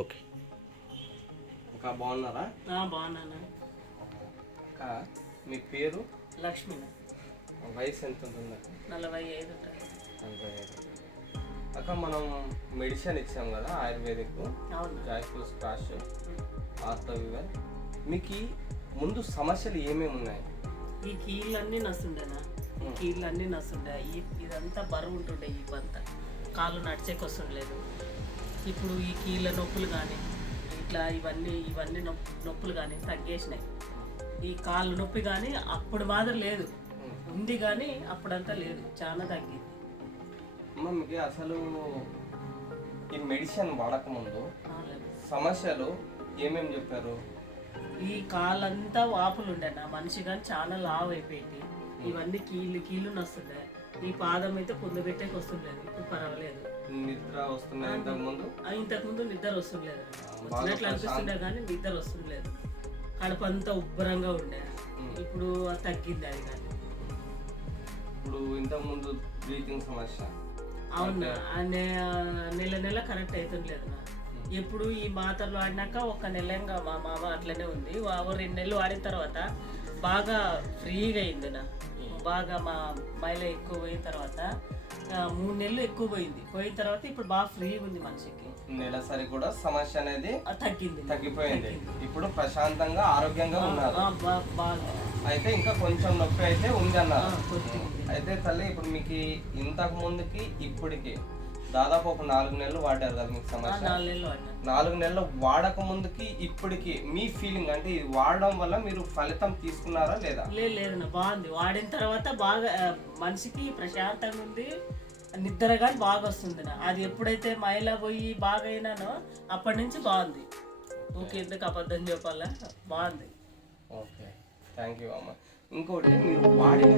Okay. ఇంకా బాగున్నారా? బాగున్నాను. ఇంకా మీ పేరు? లక్ష్మి. వయసు ఎంత ఉంటుంది? 45 ఉంటుంది. 45. అక్క మనం మెడిసిన్ ఇచ్చాం కదా ఆయుర్వేదిక్, జాయ్ఫుల్ స్క్రాష్, ఆర్థోవివర్. మీకు ముందు సమస్యలు ఏమేమి ఉన్నాయి? ఈ కీళ్ళన్నీ నస్తుండేనా, ఈ కీళ్ళన్నీ నస్తుండే, ఇదంతా బరువు ఉంటుండే, ఇవంతా కాళ్ళు నడిచేకి వస్తుండలేదు. ఇప్పుడు ఈ కీళ్ళ నొప్పులు కానీ ఇట్లా ఇవన్నీ నొప్పులు కానీ తగ్గేసినాయి. ఈ కాళ్ళు నొప్పి కానీ అప్పుడు మాత్రం లేదు, ఉంది కానీ అప్పుడంతా లేదు, చాలా తగ్గింది. మీకు అసలు ఈ మెడిసిన్ వాడకముందు సమస్యలు ఏమేమి చెప్పారు? ఈ కాళ్ళంతా వాపులు ఉండే నా మనిషి కానీ చాలా లావు అయిపోయింది. ఇవన్నీ కీళ్ళు నస్తుండే. ఈ పాదం అయితే పొందబెట్టేకి వస్తుండలేదు, ఇప్పుడు పర్వాలేదు. నిద్ర వస్తుండే? ఇంతకుముందు నిద్ర వస్తుండలేదు, వచ్చినట్లు అనిపిస్తుండే కానీ నిద్ర వస్తుండలేదు. కడుపు అంతా ఉబ్బరంగా ఉండే, ఇప్పుడు తగ్గింది అది. కానీ ఇప్పుడు ఇంతకుముందు బ్రీతింగ్ సమస్య? అవునా, నెల కరెక్ట్ అవుతుండలేదు నా. ఎప్పుడు ఈ మాత్రలు వాడినాక ఒక నెలంగా మా మామ అట్లనే ఉంది. 2 నెలలు వాడిన తర్వాత బాగా ఫ్రీగా అయింది నా. బాగా మా మైల ఎక్కువ పోయిన తర్వాత 3 నెలలు ఎక్కువ పోయిన తర్వాత ఇప్పుడు బాగా ఫ్రీగా ఉంది మనిషికి. నెలసరి కూడా సమస్య అనేది తగ్గిపోయింది. తగ్గింది. ఇప్పుడు ప్రశాంతంగా ఆరోగ్యంగా ఉన్నారు. బాగా. అయితే ఇంకా కొంచెం నొప్పి అయితే ఉంది అన్నారు. అయితే తల్లి, ఇప్పుడు మీకు ఇంతకు ముందుకి ఇప్పటికి దాదాపు ఒక 4 నెలలు వాడారు కదా మీకు సమస్య? 4 నెలలు వాడక ముందుకి ఇప్పటికి మీ ఫీలింగ్ అంటే ఇది వాడడం వల్ల మీరు ఫలితం తీసుకున్నారా లేదా? లేదు, బాగుంది. వాడిన తర్వాత బాగా మనిషికి ప్రశాంతంగా ఉంది, నిద్ర కానీ బాగా వస్తుంది నా. అది ఎప్పుడైతే మైలా పోయి బాగా అయినానో అప్పటి నుంచి బాగుంది. ఓకే, ఎందుకు అబద్ధం చెప్పాలా, బాగుంది. ఓకే, థ్యాంక్ యూ అమ్మ. ఇంకోటి, మీరు వాడిన